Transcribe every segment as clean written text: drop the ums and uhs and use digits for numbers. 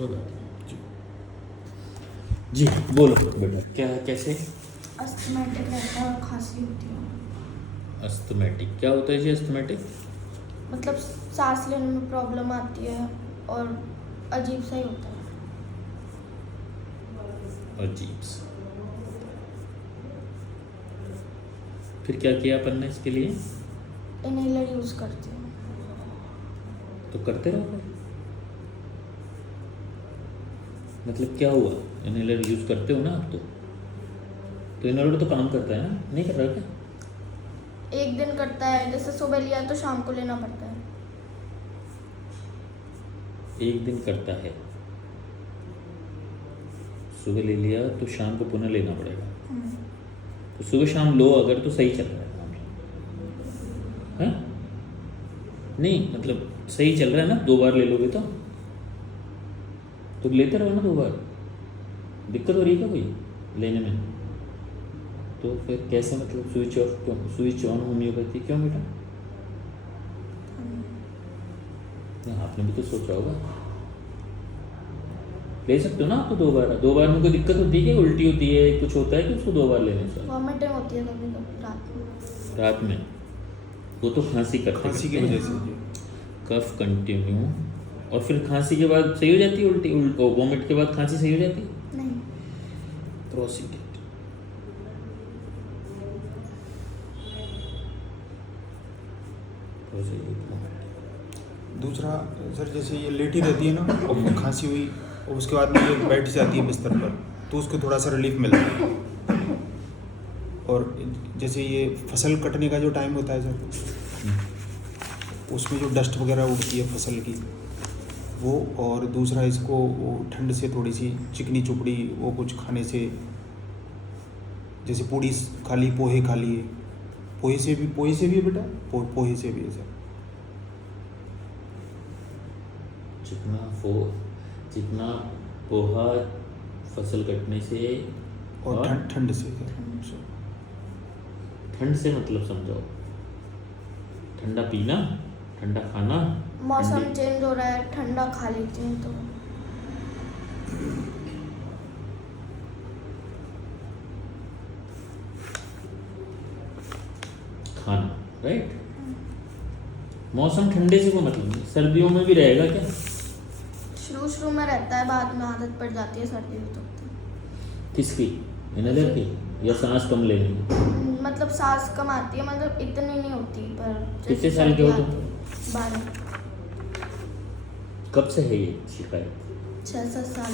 कोई बात नहीं जी, बोलो बेटा, क्या कैसे? अस्थमैटिक रहता है और खांसी होती है। अस्थमैटिक क्या होता है जी? अस्थमैटिक मतलब सांस लेने में प्रॉब्लम आती है और अजीब सा ही होता है। अजीब सा। फिर क्या किया अपन ने इसके लिए? इनहेलर यूज़ करती हूँ। तो करते रहो फिर। मतलब क्या हुआ? इनहेलर यूज़ करते हो ना आप तो इनहेलर तो काम करता है ना? नहीं कर रहा क्या? एक दिन करता है, जैसे सुबह लिया तो शाम को लेना पड़ता है। एक दिन करता है, सुबह ले लिया तो शाम को पुनः लेना पड़ेगा। तो सुबह शाम लो अगर तो सही चल रहा है काम है? नहीं मतलब सही चल रहा है ना? 2 बार ले लोगे तो लेते रहो ना 2 बार। दिक्कत हो रही है क्या कोई लेने में? तो फिर कैसे मतलब स्विच ऑफ क्यों, स्विच ऑन होम्योपैथी क्यों बेटा? आपने भी तो सोचा होगा। ले सकते हो ना आप तो 2 बार में कोई दिक्कत होती है क्या? उल्टी होती है, कुछ होता है कि उसको 2 बार लेने से? वॉमिटिंग होती है कभी कभी रात में। वो तो खांसी खांसी की वजह से। कफ कंटिन्यू और फिर खांसी के बाद सही हो जाती है उल्टी, वॉमिट के बाद खांसी सही हो जाती है? नहीं। प्रोसीड। दूसरा सर, जैसे ये लेटी रहती है ना और खांसी हुई और उसके बाद में ये बैठ जाती है बिस्तर पर, तो उसको थोड़ा सा रिलीफ मिलता है। और जैसे ये फसल कटने का जो टाइम होता है सर, उसमें जो डस्ट वगैरह उड़ती है फसल की वो, और दूसरा इसको वो ठंड से थोड़ी सी चिकनी चुपड़ी वो कुछ खाने से, जैसे पूड़ी खा ली, पोहे खा लिए। पोहे से भी है बेटा, पोहे से भी है सर। चिकना पोहा फसल कटने से और ठंड से सर। ठंड से मतलब समझाओ? ठंडा पीना, ठंडा खाना, मौसम चेंज हो रहा है, ठंडा खा लेती हूँ तो। खाना, राइट? मौसम ठंडे से कोई मतलब नहीं, सर्दियों में भी रहेगा क्या? शुरू में रहता है, बाद में आदत पड़ जाती है सर्दी में तो। किसकी? इनहेलर की या सांस कम लेने की? मतलब सांस कम आती है, मतलब इतनी नहीं होती पर। कितने साल के हो तुम? 12। कब से है ये शिकायत? 6-7 साल।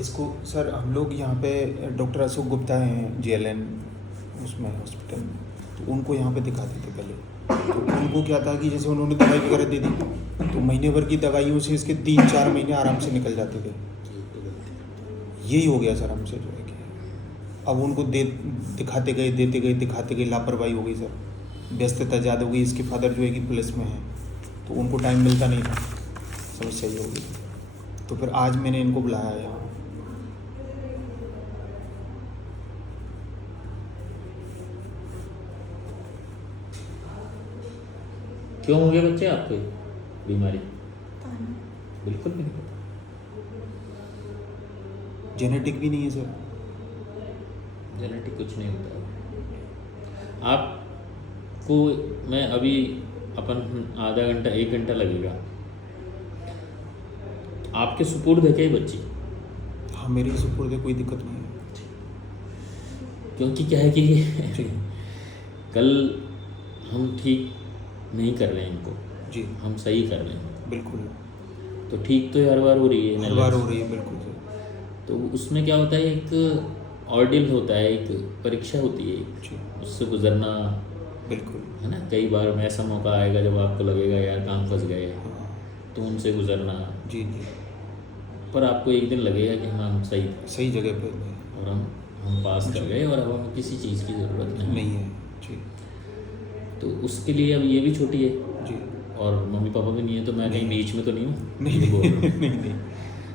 इसको सर हम लोग यहाँ पे डॉक्टर अशोक गुप्ता हैं JLN उसमें हॉस्पिटल में, तो उनको यहाँ पे दिखाते थे पहले। तो उनको क्या था कि जैसे उन्होंने दवाई वगैरह दे दी तो महीने भर की दवाइयों से इसके 3-4 महीने आराम से निकल जाते थे। यही हो गया सर हमसे जो है कि अब उनको दिखाते गए, देते गए, दिखाते गए, लापरवाही हो गई सर, व्यस्तता ज़्यादा हो गई। इसके फादर जो है कि पुलिस में है तो उनको टाइम मिलता नहीं था, समस्या ये हो गई। तो फिर आज मैंने इनको बुलाया है यहाँ। क्यों हो गया बच्चे आपको ये बीमारी? पता नहीं। बिल्कुल भी नहीं पता। जेनेटिक भी नहीं है सर। जेनेटिक कुछ नहीं होता। आपको मैं अभी अपन आधा घंटा 1 घंटा लगेगा, आपके सुपुर्द है क्या ये बच्ची? हाँ मेरी सुपुर्द है, कोई दिक्कत नहीं है। क्योंकि क्या है कि कल हम ठीक नहीं कर रहे हैं इनको जी हम सही कर रहे हैं। बिल्कुल। तो ठीक तो हर बार हो रही है, हर बार हो रही है, बिल्कुल सर। तो उसमें क्या होता है, एक ऑर्डिल होता है, एक परीक्षा होती है, जी उससे गुजरना, बिल्कुल। है ना? कई बार में ऐसा मौका आएगा जब आपको लगेगा यार काम फंस गए, हाँ तो उनसे गुजरना। जी जी। पर आपको एक दिन लगेगा कि हाँ हम सही थे सही जगह पे और हम पास कर गए और अब हमें किसी चीज़ की ज़रूरत नहीं है। जी तो उसके लिए अब ये भी छोटी है जी। और मम्मी पापा भी नहीं है, तो मैं कहीं बीच में तो नहीं हूँ। नहीं बोल रहा हूँ। नहीं नहीं।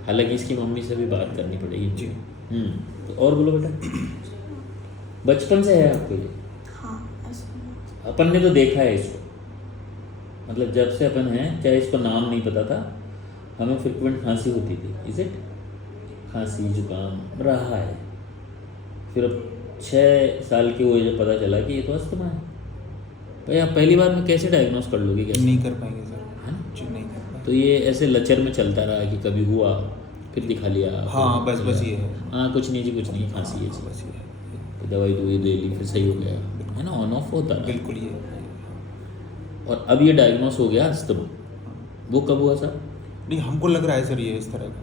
हालांकि इसकी मम्मी से भी बात करनी पड़ेगी। जी। तो और बोलो बेटा, बचपन से है आपको ये? हाँ ऐसा। अपन ने तो देखा है इसको, मतलब जब से अपन हैं, चाहे इसको नाम नहीं पता था हमें फ्रिक्वेंट खांसी होती थी, इज इट? खांसी जुकाम रहा है, फिर अब 6 साल के हुए जब पता चला कि ये तो अस्थमा है। भाई आप पहली बार में कैसे डायग्नोस कर लोगे? कैसे नहीं कर पाएंगे सर, है ना? जी नहीं कर पाएंगे। तो ये ऐसे लचर में चलता रहा कि कभी हुआ फिर दिखा लिया। हाँ, फिर बस दिखा लिया। ये है। हाँ कुछ नहीं जी, कुछ नहीं, खांसी है जी, बस ये है, तो दवाई तो ये ले ली फिर सही हो गया, है ना? ऑन ऑफ होता रहा। बिल्कुल ये। और अब ये डायग्नोस हो गया अस्थमा, वो कब हुआ सर? नहीं, हमको लग रहा है सर ये इस तरह का।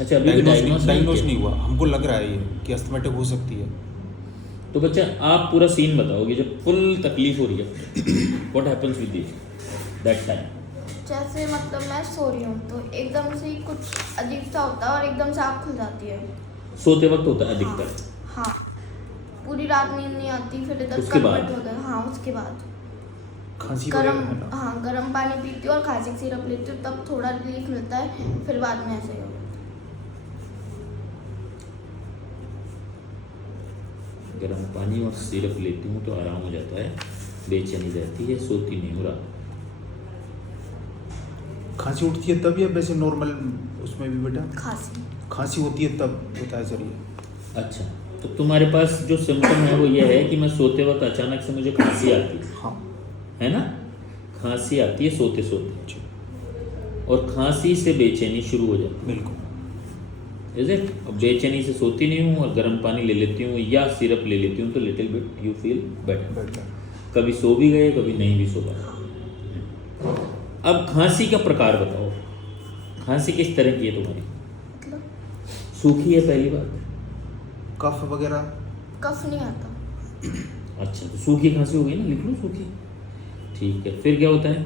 अच्छा, अभी भी डायग्नोस डायग्नोस नहीं हुआ, हमको लग रहा है ये कि अस्थमेटिक हो सकती है। तो बच्चा आप पूरा सीन बताओगे जब फुल तकलीफ हो रही है, what happens with you that time? जैसे मतलब मैं सो रही हूँ तो एकदम से ही कुछ अजीब सा होता है और एकदम से आँख खुल जाती है। सोते वक्त होता है अधिकतर? हाँ, पूरी रात नींद नहीं आती, फिर इधर उसके बाद? कन्वर्ट हो गया। हाँ, उसके बाद खांसी गरम, वगैरह है ना? हाँ गरम पानी पीती हूँ और खांसी का सिरप लेती हूँ, तब थोड़ा रिलीफ मिलता है, फिर बाद में ऐसे ही हो जाता गर्म पानी और सिरप लेती हूँ तो आराम हो जाता है, बेचैनी रहती है, सोती नहीं हूँ रात। खांसी उठती है तब या वैसे नॉर्मल उसमें भी बेटा? है। खांसी खांसी होती है तब होता है सर ये। अच्छा, तो तुम्हारे पास जो सिम्टम है वो ये है कि मैं सोते वक्त अचानक से मुझे खांसी आती हाँ है ना? खांसी आती है सोते सोते, जी, और खांसी से बेचैनी शुरू हो जाती बिल्कुल। है, इज इट? अब बेचैनी से सोती नहीं हूँ और गर्म पानी ले लेती हूँ या सिरप ले लेती हूँ तो little bit you feel better. Better. कभी सो भी गए, कभी नहीं भी सो पाए। अब खांसी का प्रकार बताओ, खांसी किस तरह की है तुम्हारी? मतलब सूखी है पहली बात? कफ वगैरह? कफ नहीं आता। अच्छा, तो सूखी खांसी हो गई ना, लिख लो सूखी। ठीक है, फिर क्या होता है?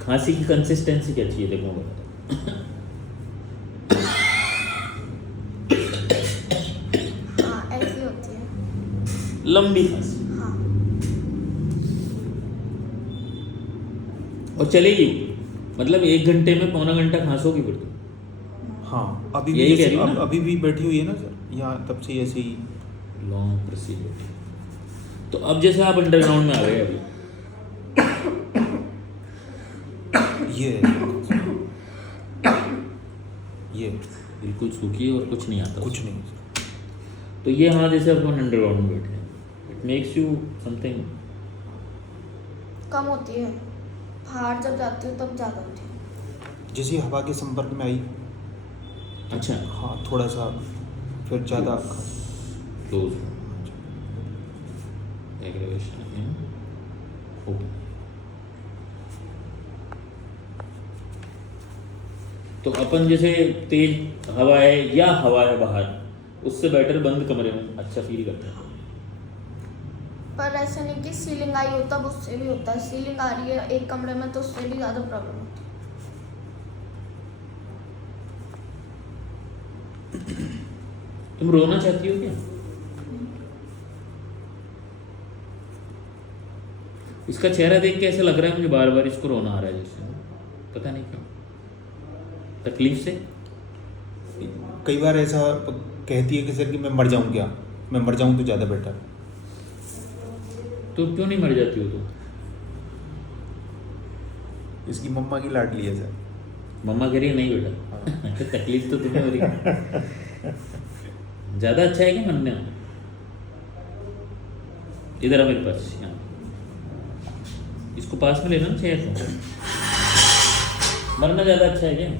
खांसी की कंसिस्टेंसी क्या चाहिए? देखो मैं बताता हूं। हाँ, ऐसी होती है। लंबी खांसी हाँ, और चलेगी, मतलब 1 घंटे में पौना घंटा खांसोगे फिर तो। हाँ, अभी भी यही कह जैसे रही हो ना? अभी भी बैठी हुई है ना सर, यहाँ तब से ऐसे ही। Long procedure. तो अब जैसे आप अंडरग्राउंड में आ गए अभी, ये ये बिल्कुल सूखी और कुछ नहीं आता कुछ उसमें। नहीं। तो ये हाँ, जैसे अपन अंडरग्राउंड में बैठे हैं, इट मेक्स यू समथिंग। कम होती है, बाहर जब जाती हूँ तब ज़्यादा होती है। जैसे हवा के संपर्क में आई, अच्छा, हाँ थोड़ा सा, फिर ज़्यादा। Close aggravation in open. तो अपन जैसे तेज हवा है या हवा है बाहर, उससे बेटर बंद कमरे में अच्छा फील करते हैं। पर ऐसा नहीं कि सीलिंग आई हो तब उससे भी होता है। सीलिंग आ रही है एक कमरे में तो उससे भी ज़्यादा प्रॉब्लम होती है। तुम रोना चाहती हो क्या? इसका चेहरा देख के ऐसा लग रहा है मुझे बार बार इसको रोना आ रहा है जैसे, पता नहीं क्यों, तकलीफ से। कई बार ऐसा कहती है कि सर कि मैं मर जाऊँ क्या, मैं मर जाऊँ तो ज़्यादा बेटर। तो क्यों नहीं मर जाती हो तुम? इसकी मम्मा की लाडली है सर। मम्मा कह रही है नहीं बेटा, तकलीफ तो तुम्हें हो रही है। ज़्यादा अच्छा है कि मरने? इधर आ मेरे पास, यहाँ इसको पास में लेना ना चेयर को। मरना ज़्यादा अच्छा है क्या?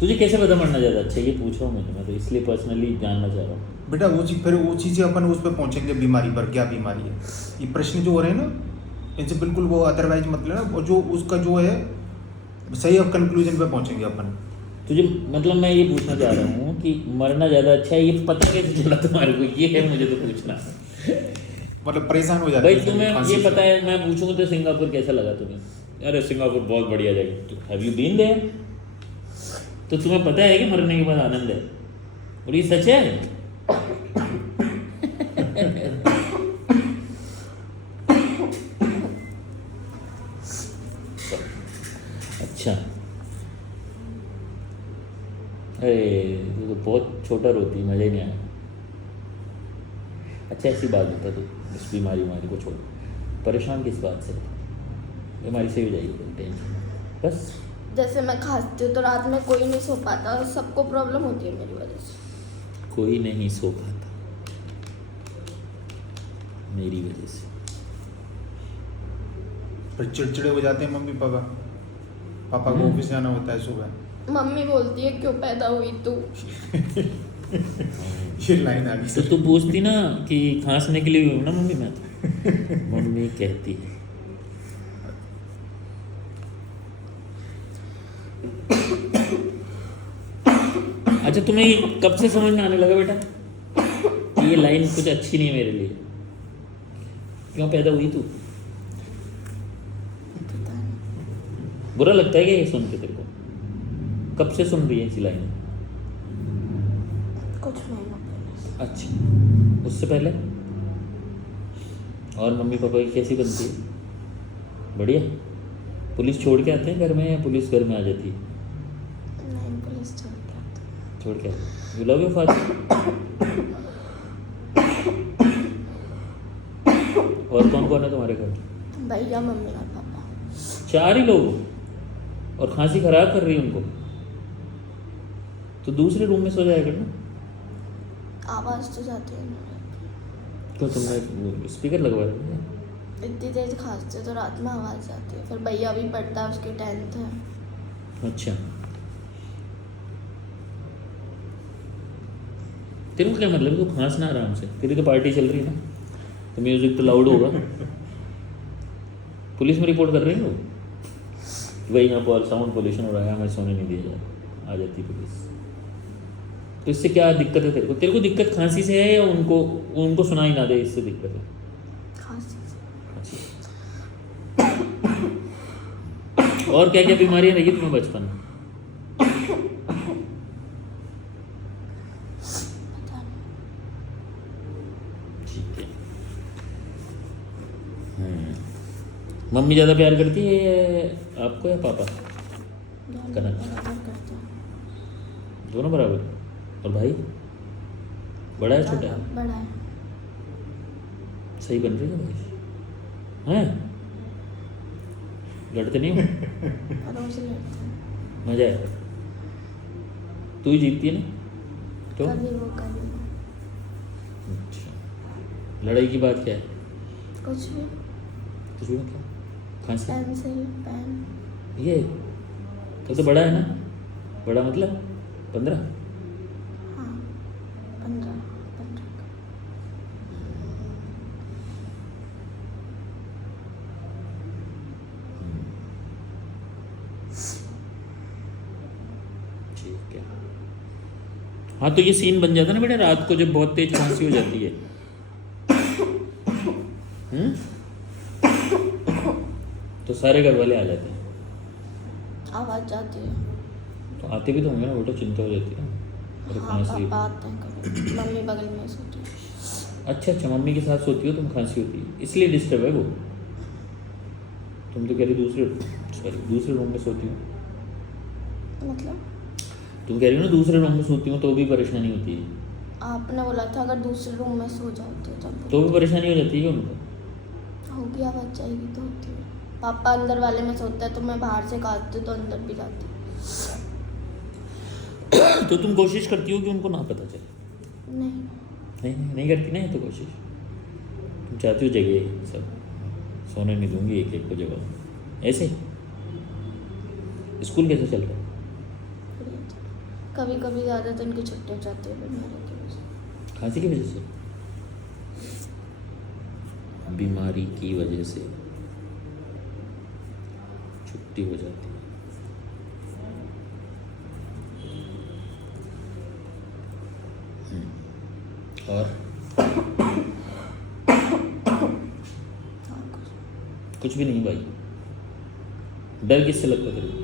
तुझे कैसे पता मरना ज़्यादा अच्छा है? ये पूछ रहा हूँ मैं तो इसलिए पर्सनली जानना चाह रहा हूँ। बेटा वो चीज़, फिर वो चीज़ें अपन उस पर पहुँचेंगे, बीमारी पर क्या बीमारी है। ये प्रश्न जो हो रहे हैं ना, इनसे बिल्कुल वो अदरवाइज मतलब ना, और जो उसका जो है सही, अब कंक्लूजन पे पहुँचेंगे अपन। तुझे मतलब मैं ये पूछना चाह रहा हूँ कि मरना ज़्यादा अच्छा है, ये पता कैसे चला तुम्हारे को? ये है मुझे तो पूछना। मतलब परेशान हो जाते भाई हैं सर तुम्हें खांसी ये से। पता है, मैं पूछूंगा तो सिंगापुर कैसा लगा तुम्हें? अरे सिंगापुर बहुत बढ़िया जगह। Have you been there? तो तुम्हें पता है कि मरने के बाद आनंद है, और ये सच है। अच्छा, अरे तू तो बहुत छोटा रोती, मज़ा ही नहीं आया। अच्छा ऐसी बात बता, तू इस बीमारी को छोड़, परेशान किस बात से? बीमारी सही हो जाएगी, कोई टेंशन नहीं। बस जैसे मैं खांसती हूँ तो रात में कोई नहीं सो पाता और सबको प्रॉब्लम होती है मेरी वजह से। कोई नहीं सो पाता मेरी वजह से। फिर चिड़चिड़े हो जाते हैं मम्मी पापा, पापा को ऑफिस जाना होता है सुबह। मम्मी बोलती है क्यों पैदा हुई तू। ये लाइन आ गई तो सर। तू पूछती ना कि खांसने के लिए हुई हूँ ना मम्मी, मैं तो मम्मी कहती है। अच्छा, तुम्हें ये कब से समझ में आने लगा बेटा कि ये लाइन कुछ अच्छी नहीं है मेरे लिए? क्यों पैदा हुई तू? पता नहीं। बुरा लगता है क्या ये सुन के तेरे को? कब से सुन रही है इसी लाइन? कुछ महीनों पहले। अच्छा, उससे पहले? और मम्मी पापा की कैसी बनती है? बढ़िया? पुलिस छोड़ के आते हैं घर में या पुलिस घर में आ जाती है? नहीं, पुलिस छोड़ के आती। छोड़ के आते। You love your father? और कौन कौन है तुम्हारे घर में? भैया, मम्मी और पापा। 4 ही लोग हो? और खांसी खराब कर रही है उनको, तो दूसरे रूम में सो जाया कर ना। आवाज़ तो जाती है मेरे। तो तुमने स्पीकर लगवा दिया? इतनी तेज खांसते तो रात में आवाज़ जाती है। फिर भैया भी पढ़ता है, उसकी 10th है। अच्छा, तेरे को क्या मतलब है? तू खांसना आराम से, तेरी तो पार्टी चल रही है ना, तो म्यूजिक तो लाउड होगा। पुलिस में रिपोर्ट कर रही हो भाई, यहाँ पर साउंड पोल्यूशन हो रहा है, हमें सोने नहीं दिया जा रहा, आ जाती पुलिस। तो इससे क्या दिक्कत है तेरे को? तेरे को दिक्कत खांसी से है या उनको सुनाई ना दे इससे दिक्कत है? खांसी से। अच्छा, और क्या क्या बीमारियां रही तुम्हें बचपन में? पता नहीं। ठीक है। मम्मी ज़्यादा प्यार करती है आपको या पापा? दोनों कनक। बराबर करते हैं। दोनों बराबर? और भाई बड़ा है छोटा है? बड़ा है। सही बन रही है भाई? हैं? लड़ते नहीं हो? रोज लड़ते हैं। मजा है? तू ही जीतती है ना तो? कभी वो कभी वो। अच्छा, लड़ाई की बात क्या है? कुछ भी। कुछ भी मतलब? खांसी? Pencil, pen. ये तो बड़ा है ना? बड़ा मतलब 15? हाँ, 15। ठीक है। हाँ, तो ये सीन बन जाता है ना बेटा रात को जब बहुत तेज खांसी हो जाती है। तो सारे घर वाले आ जाते हैं। आवाज़ जाती है। तो आते भी तो होंगे ना बेटा, चिंता हो जाती है ना। अरे हाँ, खांसी। पापा आते हैं कभी। मम्मी बगल में सोती है। अच्छा अच्छा, मम्मी के साथ सोती हो तुम, खांसी होती है इसलिए डिस्टर्ब है वो। तुम तो कह रही दूसरे रूम में सोती हो। मतलब तुम कह रही हो ना दूसरे रूम में सोती हो तो भी परेशानी होती है। आपने बोला था अगर दूसरे रूम में सो जाओ तो भी परेशानी हो जाती है क्या उनको? होगी, आवाज़ जाएगी तो होती है। पापा अंदर वाले में सोते हैं तो मैं बाहर से खाती हूँ तो अंदर भी जाती हूँ। तो तुम कोशिश करती हो कि उनको ना पता चले? नहीं। नहीं करती ना ये तो कोशिश। तुम चाहती हो जगह सब, सोने नहीं दूंगी एक एक को जगह। ऐसे स्कूल कैसे चल रहा है? कभी कभी ज़्यादा दिन की छुट्टी हो जाती है बीमारी की वजह से। खांसी की वजह से? बीमारी की वजह से छुट्टी हो जाती है। और कुछ भी नहीं भाई। डर किससे लगता है तेरे को?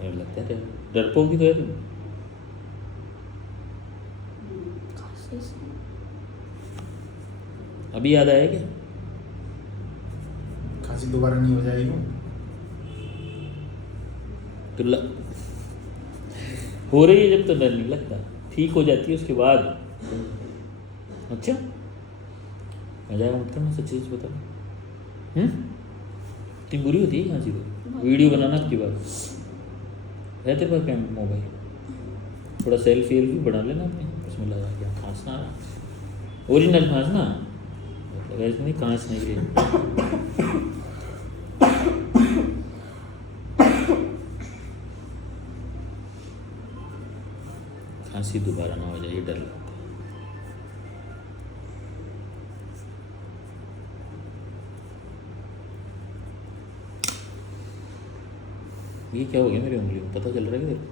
डर लगता है? डरपोक भी तो है तुम। खांसी से। अभी याद आया क्या? खांसी दोबारा नहीं हो जाएगी तो हो रही है जब तो डर नहीं लगता, ठीक हो जाती है उसके बाद। अच्छा, मजा आया मतलब ना, सच्ची सच बता। इतनी बुरी होती है खांसी तो? वीडियो बनाना आपकी बात है तेरे पास कैम मोबाइल, थोड़ा सेल्फी वेल्फी बना लेना अपने, उसमें लगा के खांसना, ओरिजिनल खांसना, मतलब ऐसे नहीं खांसने के लिए। खांसी दोबारा ना हो जाए, ये डर लगता है। ये क्या हो गया मेरी उंगली में, पता चल रहा है कि तेरे को?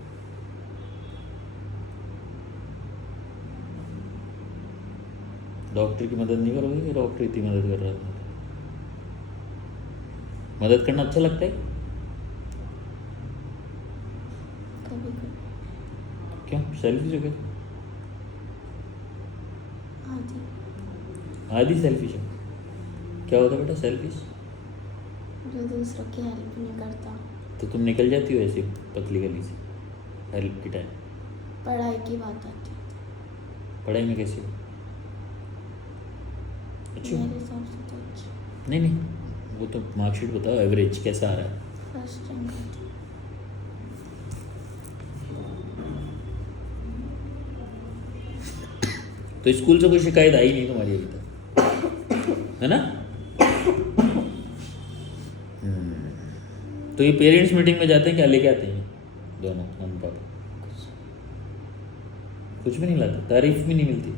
डॉक्टर की मदद नहीं करोगे कि डॉक्टर इतनी मदद कर रहा है? मदद करना अच्छा लगता है? कभी कभी क्यों? सेल्फिश हो गया? आदि आधी सेल्फिश है? क्या होता है बेटा सेल्फिश? जो दूसरों की हेल्प नहीं करता। तो तुम निकल जाती हो ऐसे पतली गली से हेल्प के टाइम? पढ़ाई की बात आती है पढ़ाई में कैसी हो? अच्छी हो? मेरे हिसाब से तो अच्छी। नहीं नहीं, वो तो मार्कशीट बताओ, एवरेज कैसा आ रहा है? फर्स्ट रैंक आती है। तो स्कूल से कोई शिकायत आई नहीं तुम्हारी अभी तक, है ना? तो ये पेरेंट्स मीटिंग में जाते हैं, क्या लेके आते हैं दोनों मम्मी पापा? कुछ भी नहीं लाते, तारीफ भी नहीं मिलती?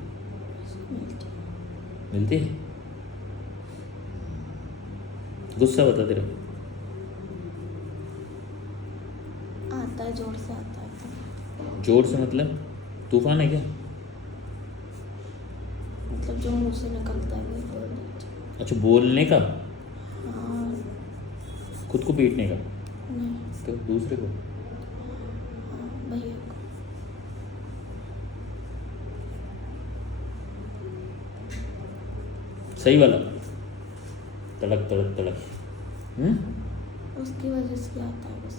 मिलती है? गुस्सा बता तेरा? आता है, जोर से आता है। जोर से मतलब तूफान है क्या? मतलब जो मुंह से निकलता है वो बोल देते हैं। अच्छा, बोलने का? हाँ। खुद को पीटने का? नहीं। तो दूसरे को? हाँ, भैया को। सही वाला तड़क तड़क तड़क? उसकी वजह से आता है बस।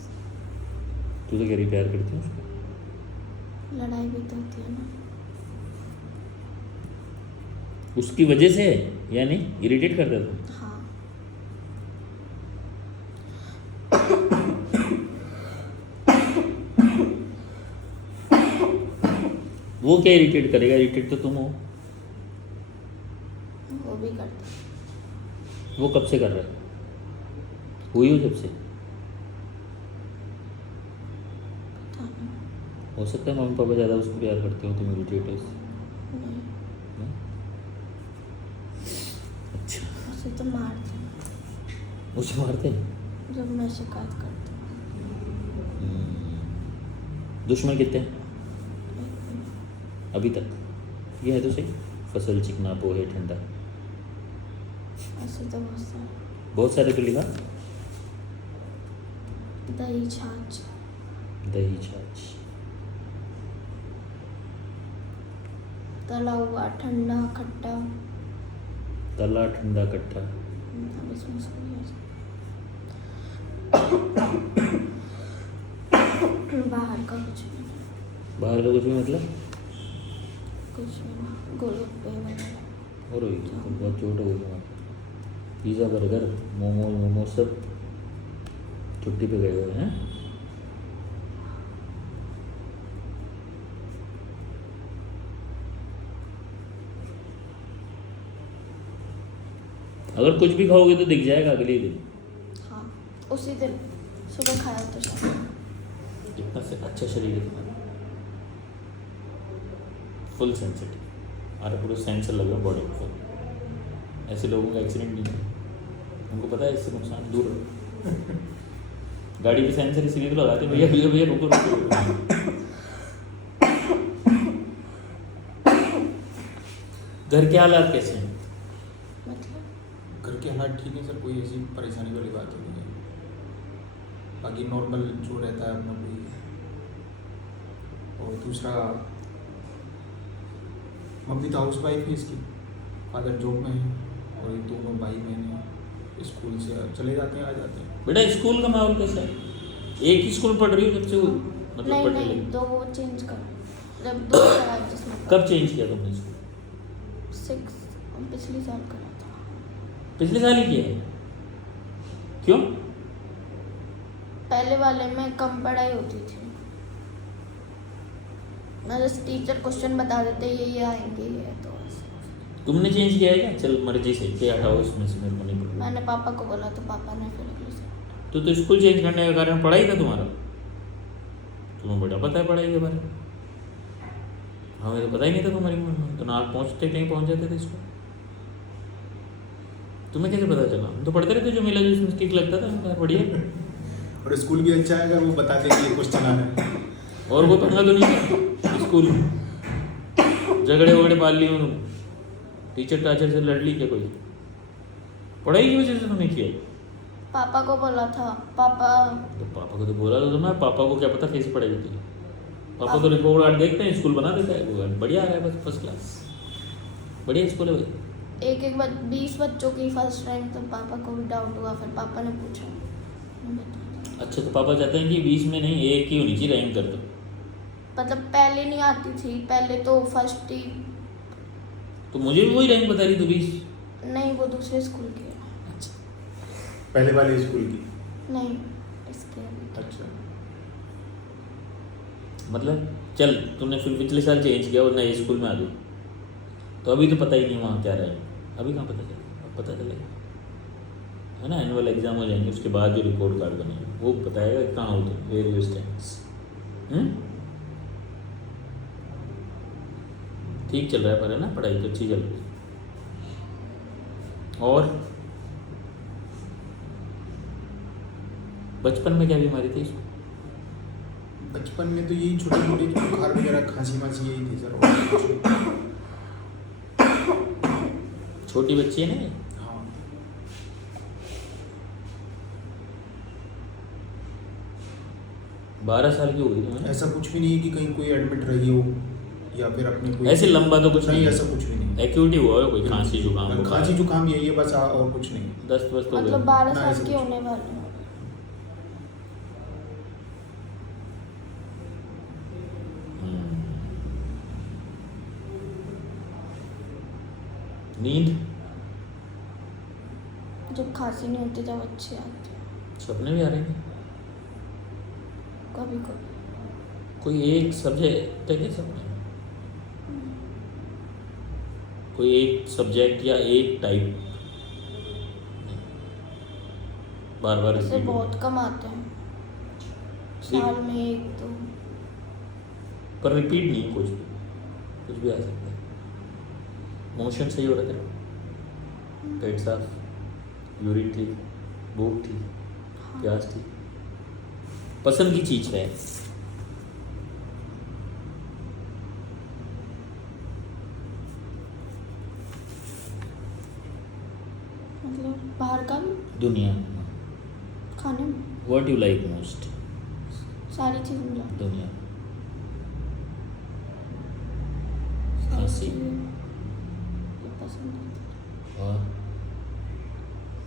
तू तो क्या रिपेयर करती है उसको? लड़ाई भी तो होती है ना। उसकी वजह से यानी इरिटेट करता है तू? हाँ। वो क्या इरिटेट करेगा? इरिटेट तो तुम हो। वो भी करता है। वो कब से कर रहा है? हुई हो जब से? पता नहीं। हो सकता है मम्मी पापा ज़्यादा उसको प्यार करते हो, तुम इरिटेट हो इससे? नहीं, नहीं? अच्छा, उसे तो मारते हैं उसे मारते हैं? जब मैं शिकायत करती हूँ। दुश्मन कितने हैं एक भी अभी तक? ये है तो सही, फसल चिकना पोहे ठंडा, ऐसे तो बहुत सारे। बहुत सारे तो लिखा। दही छाछ। दही छाछ, तला हुआ, ठंडा, खट्टा। तला ठंडा कट्ठा। अब इसमें से कोई बाहर का कुछ भी नहीं। बाहर का कुछ भी मतलब? कुछ भी नहीं, गोलगप्पे वगैरह। और बहुत चोट हो गई तुम्हारी। पिज़्ज़ा बर्गर मोमो सब छुट्टी पे गए हुए हैं? अगर कुछ भी खाओगे तो दिख जाएगा अगले ही दिन। हाँ, उसी दिन सुबह खाया तो शाम। इतना से अच्छा शरीर है तुम्हारा, फुल सेंसिटिव, अरे पूरा सेंसर लग रहा बॉडी पर। ऐसे लोगों का एक्सीडेंट नहीं है, उनको पता है इससे नुकसान दूर रहो। गाड़ी पे सेंसर इसीलिए तो लगाते हैं, भैया भैया भैया रुको रुको रुको। घर के हालात कैसे हैं? मतलब घर के हालात ठीक है सर, कोई ऐसी परेशानी वाली बात नहीं है। बाकी नॉर्मल जो रहता है अपना कोई। और दूसरा, मम्मी तो हाउस वाइफ है इसकी, फादर जॉब में है, और ये दोनों भाई बहन हैं, स्कूल से चले जाते हैं आ जाते हैं। बेटा स्कूल का माहौल कैसा है? एक ही स्कूल पढ़ रही हो जब से वो मतलब नहीं पढ़ने नहीं, लगी? तो वो चेंज कर, जब दूसरा है जिसमें कब चेंज किया तुमने स्कूल? 6 पिछले साल करा था। पिछले साल ही किया है? क्यों? पहले वाले में कम पढ़ाई होती थी, मतलब टीचर क्वेश्चन बता देते ये आएंगे ये, तो तुमने चेंज किया है क्या? चल मर्जी से क्या हटाओ इसमें से, मेरे को नहीं पढ़ना। मैंने पापा को बोला तो पापा ने फिर अगले से तो स्कूल चेंज करने का कारण पढ़ाई था तुम्हारा? तुम्हें बड़ा पता है पढ़ाई के बारे में, हमें तो पता ही नहीं था तुम्हारी उम्र में, तो ना आप पहुँचते कहीं पहुँच जाते थे स्कूल। तुम्हें कैसे पता चला? हम तो पढ़ते रहते, जो मिला जिसमें ठीक लगता था बढ़िया। और स्कूल भी अच्छा है अगर वो बताते कि ये क्वेश्चन आ रहा है। और वो पंगा तो नहीं है स्कूल में, झगड़े वगड़े पाल लिए उन्होंने, टीचर टाचर से लड़ ली क्या कोई? पढ़ाई की वजह से तो नहीं किया। पापा को बोला था, पापा तो पापा को तो बोला था मैं, पापा को क्या पता कैसे पढ़ाई होती है? पापा तो रिपोर्ट कार्ड देखते हैं, स्कूल बना देता है, वो बढ़िया आ रहा है बस फर्स्ट क्लास, बढ़िया स्कूल है भाई। एक 20 बच्चों की फर्स्ट रैंक, तो पापा को भी डाउट हुआ, फिर पापा ने पूछा। अच्छा, तो पापा चाहते हैं कि 20 में नहीं, एक ही होनी चाहिए रैंक कर दो। मतलब पहले नहीं आती थी, पहले तो फर्स्ट ही। तो मुझे भी वही रैंक बता रही तू 20? नहीं, वो दूसरे स्कूल की है। अच्छा, पहले वाले स्कूल की? नहीं, इसके अभी। अच्छा, मतलब चल तूने फिर पिछले साल चेंज किया और नए स्कूल में आ गई, तो अभी तो पता ही नहीं वहाँ क्या रहेगा, अभी कहाँ पता चलेगा? अब पता चलेगा है ना, एनुअल एग्जाम हो जाएंगे, उसके बाद जो रिपोर्ट कार्ड बनेगा वो बताएगा कि कहाँ हो तुम, वेयर यू स्टैंड्स। ठीक चल रहा है पर, है ना, पढ़ाई तो अच्छी चल रही है। और बचपन में क्या बीमारी थी इसको? बचपन में तो यही छोटे मोटे बुखार वगैरह, खांसी मांसी यही थी सर, और कुछ नहीं। छोटी बच्ची है ना? हाँ, 12 साल की हो गई तुम्हें? ऐसा कुछ भी नहीं है कि कहीं कोई एडमिट रही हो या फिर अपनी कोई ऐसे लंबा तो कुछ नहीं, नहीं, ऐसा कुछ भी नहीं। एक्यूटी हुआ है कोई खांसी जुकाम बुखार? खांसी जुकाम यही है बस, और कुछ नहीं। दस्त वस्त हो मतलब गए? 12 ना, साल ऐसा की कुछ। होने वाली हूँ। नींद? जब खांसी नहीं होती तब अच्छी आती है, सपने भी आ रहे हैं? कभी कभी। कोई एक सब्जेक्ट है क्या सपने में? कोई एक सब्जेक्ट या एक टाइप? बार बार इससे repeat हो। बहुत कम आते हैं, साल में एक तो। पर रिपीट नहीं, कुछ भी आ सकता है। मोशन सही हो रहा तेरा? पेट साफ, यूरिन ठीक, भूख ठीक, प्यास ठीक, पसंद की चीज है? मतलब बाहर का भी, दुनिया में खाने में व्हाट यू लाइक मोस्ट? सारी चीज़ मिला, दुनिया में सारी खांसी चीज़ें ये पसंद है, और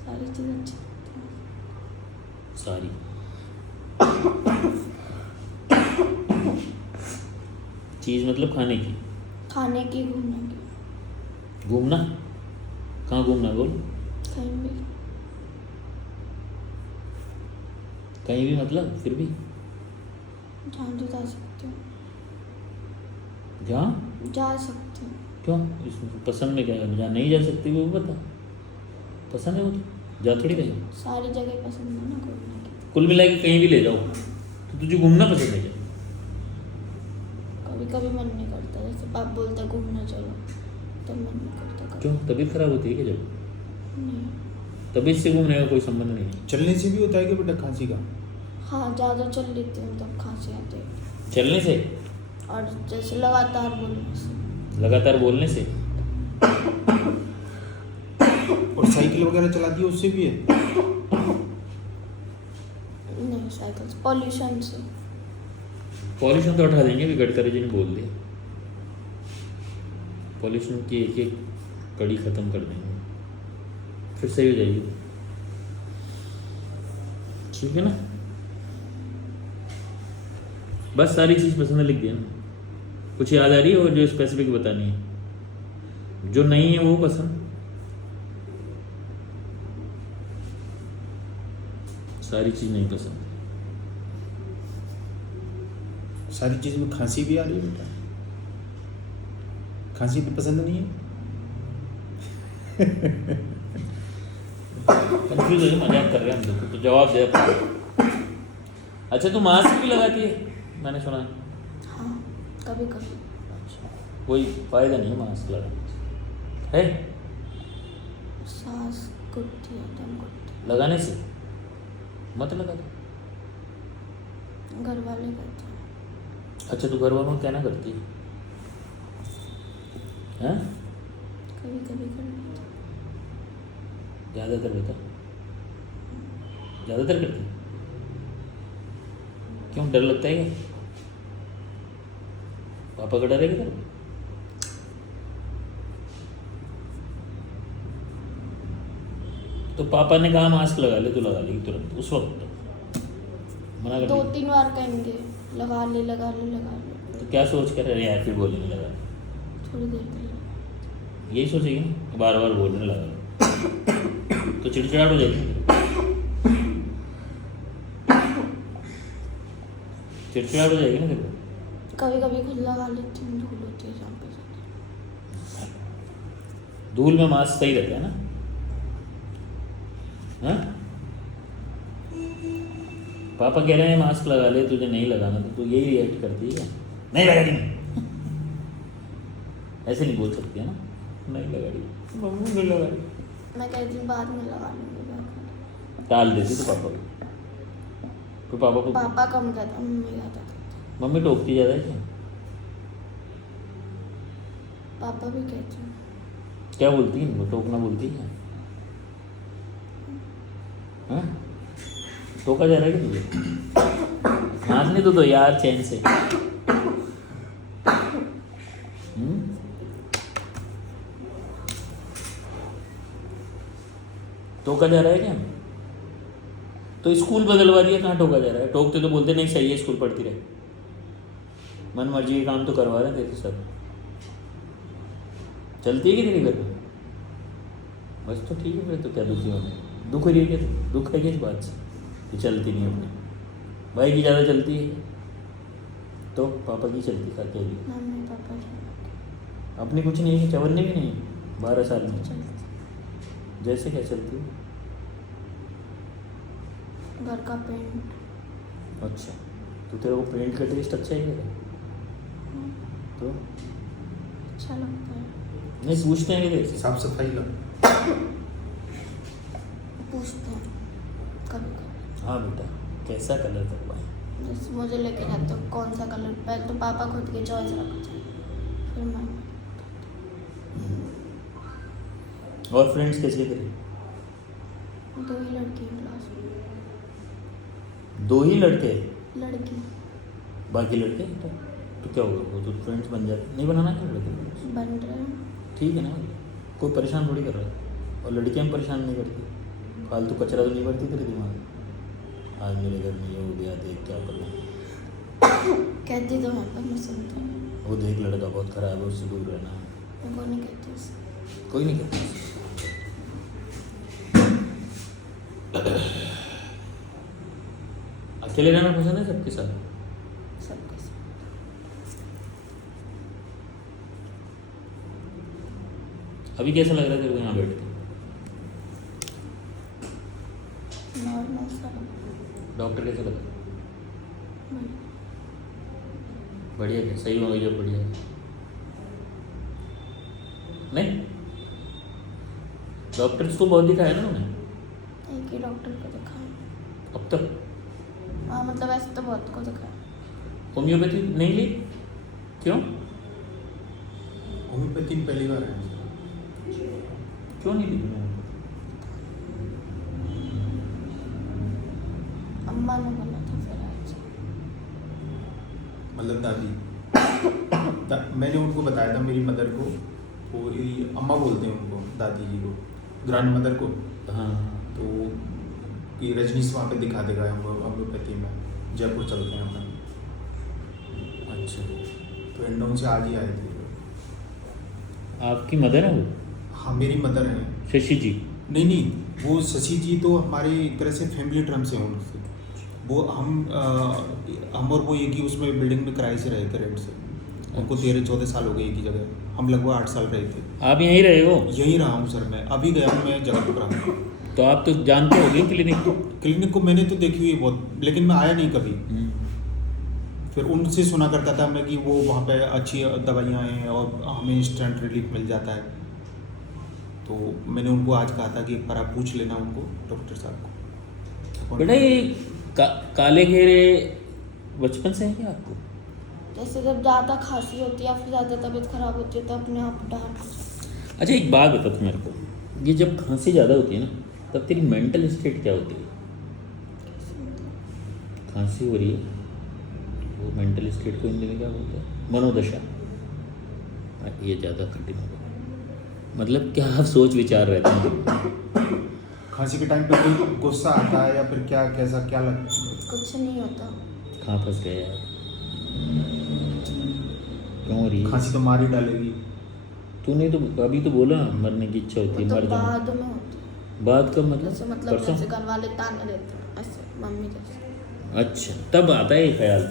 सारी चीज़ अच्छी लगती हैं। सारी? चीज़ मतलब खाने की? खाने की, घूमने की, घूमना? कहाँ घूमना बोल? कहीं भी, कहीं भी मतलब फिर भी? जहाँ भी जा सकती हूँ, जहाँ? जा सकती हूँ। क्यों? इसमें पसंद में क्या है? जहाँ नहीं जा सकती वो बता, पसंद है वो तो जा थोड़ी कहीं। सारी जगह पसंद है ना घूमने की। कुल मिला के कहीं भी ले जाओ, तो तुझे घूमना पसंद है क्या? कभी कभी मन नहीं करता, जैसे पाप बोलता घूमने चलो तो मन नहीं करता कभी। क्यों? तबीयत खराब होती है क्या जब? नहीं, तबीयत से घूमने का कोई संबंध नहीं है। चलने से भी होता है कि बेटा खांसी का? हाँ, ज़्यादा चल लेती हूँ तब खांसी आती है, चलने से? और जैसे लगातार बोलने से। लगातार बोलने से? और साइकिल वगैरह चलाती है उससे भी है? नहीं, साइकिल से, पॉल्यूशन से। पॉल्यूशन तो हटा देंगे, अभी गडकरी जी ने बोल दिया, पॉल्यूशन की एक एक कड़ी खत्म कर देंगे, फिर सही हो जाएगी। ठीक है ना? बस सारी चीज़ पसंद है लिख दिया ना। कुछ याद आ रही है और जो स्पेसिफिक बतानी है? जो नहीं है वो पसंद? सारी चीज़ नहीं पसंद। सारी चीज़ में खांसी भी आ रही है बेटा, खांसी भी पसंद नहीं है। कंफ्यूज है, मजाक कर रहे हैं हम लोग, तो जवाब दे अपना। अच्छा तू मास्क भी लगाती है मैंने सुना। हाँ कभी कभी। अच्छा कोई फ़ायदा नहीं है मास्क लगाने से, है सांस घुटती है, दम घुटती लगाने से मत लगा दो। है। घर वाले कहते हैं। अच्छा तू घर वालों को क्या ना करती है? हैं? कभी कभी कर लेते हैं। ज़्यादातर बता, ज़्यादातर करती है? क्यों, डर लगता है क्या? पापा का डर है क्या? तो पापा ने कहा मास्क लगा ले, तो लगा लेगी तुरंत उस वक्त? मना कर दो दिया? तीन बार कहेंगे लगा ले लगा ले लगा ले, तो क्या सोच कर रहे यार, फिर बोलेंगे लगा ले। थोड़ी देर के लिए। यही सोचेगी ना, बार बार बोलने लगा लो तो चिड़चिड़ाहट हो जाएगी। चिड़चिड़ाहट हो जाएगी ना फिर। कभी कभी खुद लगा लेती हूँ, धूल होती है जहाँ पे जाती धूल में मास्क सही रहता है ना? हाँ? पापा कह रहे हैं मास्क लगा ले, तुझे नहीं लगाना, तो तू यही रिएक्ट करती है क्या? नहीं लगा दी। ऐसे नहीं बोल सकती है ना, नहीं लगा दी मम्मी, नहीं लगा दी। मैं कहती हूँ बाद में लगा लूँगी, बाद में। टाल देती तो पापा को, फिर पापा को पापा कम कहता, मम्मी कहता था। मम्मी टोकती ज़्यादा है क्या? पापा भी कहते हैं। क्या बोलती है वो, टोकना बोलती है? हाँ? टोका जा रहा है क्या तुझे? नाचने तो यार चैन से। टोका जा रहा है क्या? तो स्कूल बदलवा दिया, कहाँ टोका जा रहा है? टोकते तो बोलते नहीं सही है, स्कूल पढ़ती रहे, मन मर्जी के काम तो करवा रहे थे सब। चलती है कि तेरी घर में? बस तो ठीक है, फिर तो क्या दुखी होने, दुख रही है क्या? दुख है किस बात से कि चलती नहीं अपनी? भाई की ज़्यादा चलती है तो पापा की चलती था क्या जी? मम्मी पापा चलते अपनी कुछ नहीं है, चवन्ने भी नहीं 12 साल में। चलते जैसे क्या चलती है? घर का पेंट। अच्छा तो तेरे को पेंट का टेस्ट अच्छा है क्या? तो अच्छा लगता है। नहीं पूछते हैं कि देख साफ सफाई लो। पूछते हैं कभी कभी। हाँ बेटा कैसा कलर करवाएं? जैसे मुझे लेके जाते हो कौन सा कलर, पहले तो पापा खुद की चॉइस रखते हैं, फिर मैं। और फ्रेंड्स कैसे तेरे? 2 ही लड़की हैं क्लास में। 2 ही लड़के, लड़की बाकी लड़के? तो क्या होगा, वो तो फ्रेंड्स बन जाते, नहीं बनाना क्या लड़के? बन रहे हैं। ठीक है ना, कोई परेशान थोड़ी कर रहा है, और लड़कियां परेशान नहीं करती, फालतू कचरा तो नहीं भरती तेरे दिमाग में। आज मेरे घर में ये हो गया, देख क्या करूँ, कहती तो मैं, पर मैं सुनती नहीं। वो देख लड़का बहुत खराब है, उससे दूर रहना। मैं वो नहीं कहती उससे। कोई नहीं कहता। अकेले रहना पसंद है सबके साथ? सबके साथ। अभी कैसा लग रहा है तेरे को यहाँ बैठ के? नॉर्मल सा डॉक्टर कैसा लगा? बढ़िया। बढ़िया है, सही हो गई जो बढ़िया है। नहीं डॉक्टर्स को बहुत दिखाया ना उन्हें एक ही डॉक्टर को दिखाया। अब तक? हाँ मतलब ऐसे तो बहुत को दिखाया। होम्योपैथी नहीं ली? क्यों? होम्योपैथी में पहली बार है। क्यों नहीं ली तुमने? अम्मा ने बोला था फिर आज। मतलब मैंने उनको बताया था, मेरी मदर को, वो अम्मा बोलते हैं उनको, दादी जी को, ग्रैंड मदर को। हाँ तो कि रजनीश वहाँ पे दिखा देगा हम होम्योपैथी में, जयपुर चलते हैं अपन। अच्छा तो इंडोन से आज ही आए थे। आपकी मदर है वो? हाँ मेरी मदर है। शशि जी? नहीं नहीं, वो शशि जी तो हमारे एक तरह से फैमिली टर्म से हैं उनसे। वो हम और वो एक ही उसमें बिल्डिंग में किराए से रहे थे, रेंट से। उनको 13-14 साल हो गए एक ही जगह, हम लगभग 8 साल रहे थे। आप यहीं रहे हो? यहीं रहा हूँ सर, मैं अभी गया हूँ, मैं जगतपुरा में। तो आप तो जानते होगे क्लिनिक को? क्लिनिक को मैंने तो देखी हुई है बहुत, लेकिन मैं आया नहीं कभी। फिर उनसे सुना करता था मैं कि वो वहाँ पे अच्छी दवाइयाँ हैं और हमें इंस्टेंट रिलीफ मिल जाता है। तो मैंने उनको आज कहा था कि एक बार आप पूछ लेना उनको, डॉक्टर साहब को। बेटा ये काले घेरे बचपन से है क्या आपको? जैसे जब ज़्यादा खांसी होती है या फिर ज़्यादा तबीयत खराब होती है तो अपने आप डार्क हो जाता है। अच्छा एक बात बता तू मेरे को, ये जब खांसी ज़्यादा होती है ना तब तेरी मेंटल स्टेट क्या होती है? खांसी हो रही है, वो मेंटल स्टेट को हिंदी में क्या बोलते हैं? मनोदशा। ये ज़्यादा कठिन होगा, मतलब क्या आप सोच विचार रहते हैं? खांसी के टाइम पे कोई गुस्सा आता है या फिर क्या, कैसा क्या लगता है? कुछ नहीं होता। कहाँ फंस गए यार? क्यों हो रही है? खांसी तो मार ही डालेगी। तूने तो अभी तो बोला मरने की इच्छा होती है, मर मतलब जाऊँ। बाद में होती है। बाद कब जैसे मतलब? मतलब परसों? जैसे घर वाले ताने देते हैं ऐसे, मम्मी जैसे। अच्छा तब आता है ये ख्याल,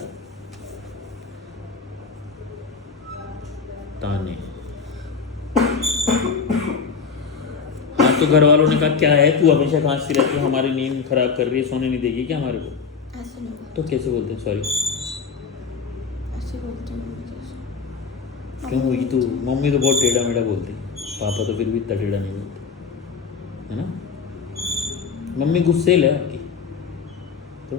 ताने। हाँ तो घर वालों ने कहा क्या है तू हमेशा खांसती रहती है, हमारी नींद खराब कर रही है, सोने नहीं देगी क्या हमारे को? ऐसे नहीं बोलते, तो कैसे बोलते हैं? सॉरी ऐसे बोलते हैं मम्मी जैसे। क्यों हुई तू? मम्मी तो बहुत टेढ़ा मेढ़ा बोलती, पापा तो फिर भी इतना टेढ़ा नहीं बोलते, है ना? मम्मी गुस्सेल है आपकी। तो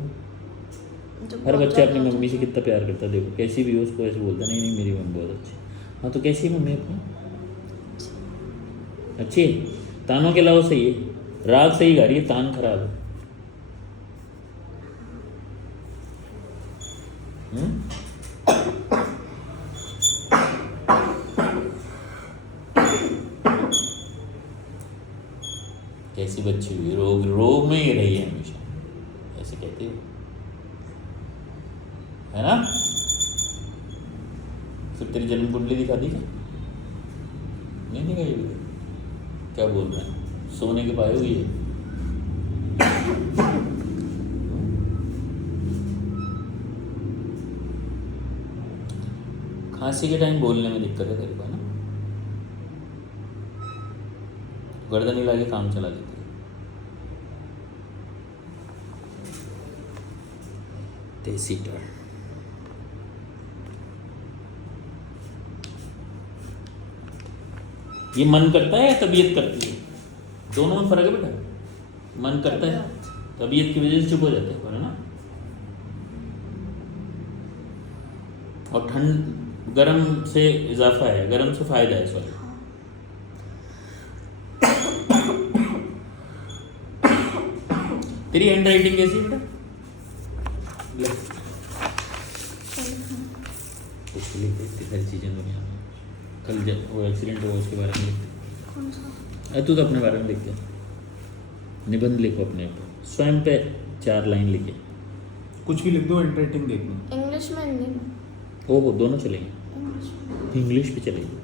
जब हर बहुत बच्चा अपनी ज़्यादा मम्मी से कितना प्यार करता है, देखो कैसी भी हो उसको ऐसे बोलता नहीं नहीं मेरी मम्मी बहुत अच्छी। हाँ तो कैसी है मम्मी अपनी? अच्छी है, तानों के अलावा सही है, राग सही गा रही है, तान खराब है। कैसी बच्ची हुई, रोग रोग में ही रही है हमेशा, ऐसे कहते हो, है ना? फिर तेरी जन्म कुंडली दिखा दी क्या? नहीं दिखाई अभी तक? क्या बोल रहे हैं, सोने के पाए हुई है? खांसी के टाइम बोलने में दिक्कत है तेरे को, है ना? गर्दन हिला के काम चला देती है। देसी टर्न। ये मन करता है या तबीयत करती है? दोनों में फर्क है बेटा। मन करता है, तबीयत की वजह से चुप हो जाते हैं, है ना? और ठंड गर्म से इजाफा है, गर्म से फायदा है। सॉरी तेरी हैंड राइटिंग कैसी है बेटा? कुछ लिख दे, इतनी सारी चीज़ें दुनिया में। कल जब वो एक्सीडेंट हुआ उसके बारे में लिख दे। कौन सा? अरे तू तो अपने बारे में लिख दे, निबंध लिखो अपने ऊपर, स्वयं पे 4 लाइन लिखे। कुछ भी लिख दो, हैंड राइटिंग देखनी। इंग्लिश में, हिंदी में? ओहो दोनों चलेंगे, इंग्लिश में। इंग्लिश भी चलेगी।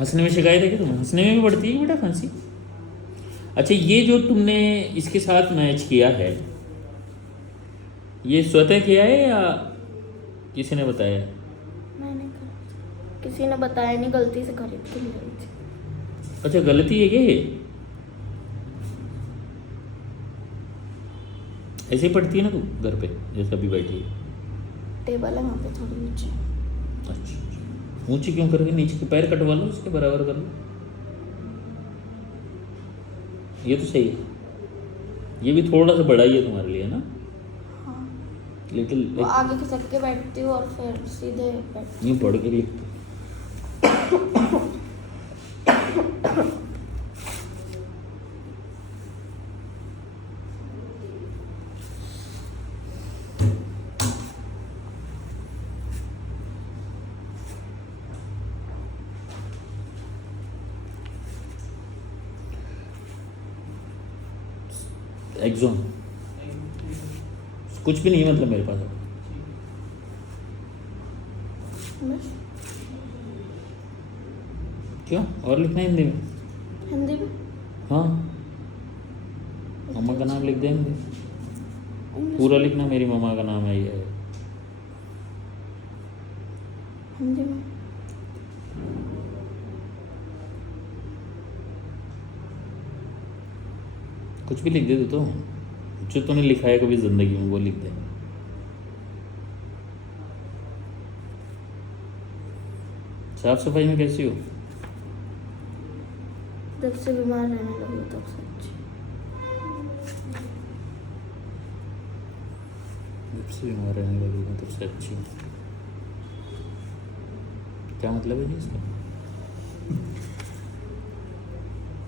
हंसने में शिकायत है कि तुम्हें? हंसने में भी बढ़ती है बेटा खांसी? अच्छा ये जो तुमने इसके साथ मैच किया है, ये स्वतः किया है या किसी ने बताया? मैंने कहा, किसी ने बताया नहीं, गलती से खरीद के ले आई थी। अच्छा गलती है क्या ये? ऐसे ही पढ़ती है ना तू घर पे जैसे अभी बैठी है? टेबल है वहाँ पे थोड़ी नीचे। अच्छा ऊंची क्यों करके? नीचे के पैर कटवा लो, उसके बराबर कर लो। ये तो सही है, ये भी थोड़ा सा बड़ा ही है तुम्हारे लिए, है ना? हाँ, लिटिल वो आगे खिसक के बैठती हूँ और फिर सीधे बैठती यूँ पढ़ के लिख। एग्जॉन कुछ भी नहीं है मतलब मेरे पास। बस। क्यों और लिखना है हिंदी में? हिंदी में हाँ, मम्मा का नाम लिख देंगे। पूरा लिखना, मेरी मम्मा का नाम है ये। हिंदी में कुछ भी लिख दे तो जो तूने लिखा है कभी जिंदगी में वो लिख दे। साफ सफाई में कैसी हो? जब से बीमार रहने लगी तब से अच्छी। जब से बीमार रहने लगी मैं तब से अच्छी हूँ। क्या मतलब है जी इसका?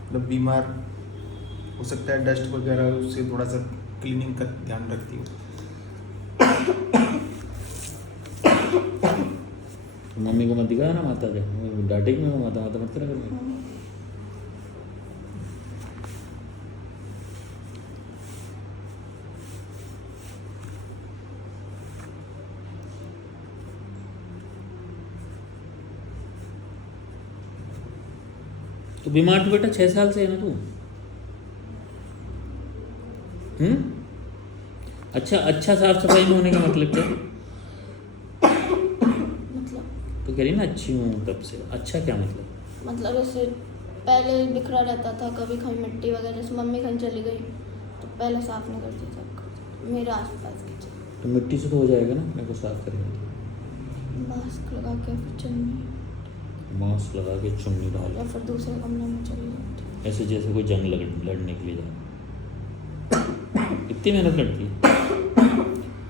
मतलब बीमार हो सकता है, डस्ट वगैरह उससे थोड़ा सा क्लीनिंग का ध्यान रखती हो। तो मम्मी को मत दिखाया ना माता के, डांटेगी मैं, माता माता मत करा कर। तो बीमार तो बेटा 6 साल से है ना तू। अच्छा साफ सफाई में होने का मतलब क्या? मतलब तो कह रही ना अच्छी हूँ तब से, अच्छा क्या मतलब? मतलब ऐसे पहले बिखरा रहता था, कभी कहीं मिट्टी वगैरह, जैसे मम्मी कहीं चली गई तो पहले साफ नहीं करती, सब करती मेरे आसपास की चीज़। तो मिट्टी से तो हो जाएगा ना अपने को साफ करेंगे तो। मास्क लगा के फिर चुन्नी, मास्क लगा के चुन्नी डाल, या फिर दूसरे कमरे में चली जाती। ऐसे जैसे कोई जंग लड़ने के लिए जाए। इतनी मेहनत लगती है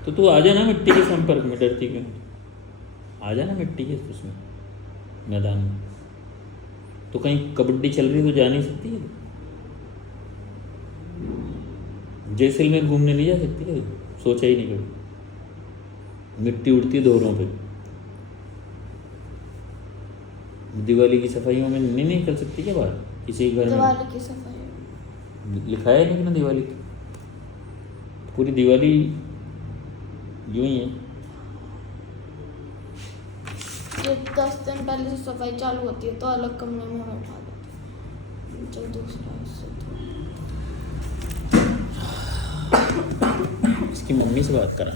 तो तू आ जाना मिट्टी के संपर्क में, डरती क्यों? आ जाना मिट्टी के उसमें मैदान में। तो कहीं कबड्डी चल रही तो जा नहीं सकती है? जैसलमेर घूमने नहीं जा सकती है? सोचा ही नहीं कभी। मिट्टी उड़ती है दोहरों पे। दिवाली की सफाइयों में नहीं निकल सकती क्या बाहर किसी घर में? दिवाली की सफाई लिखा है लेकिन दिवाली की पूरी दिवाली यूं ही है। जब 10 दिन पहले से सफाई चालू होती है तो अलग कमरे में बैठा देते हैं, जो दूसरा है उससे तो। इसकी मम्मी से बात करा।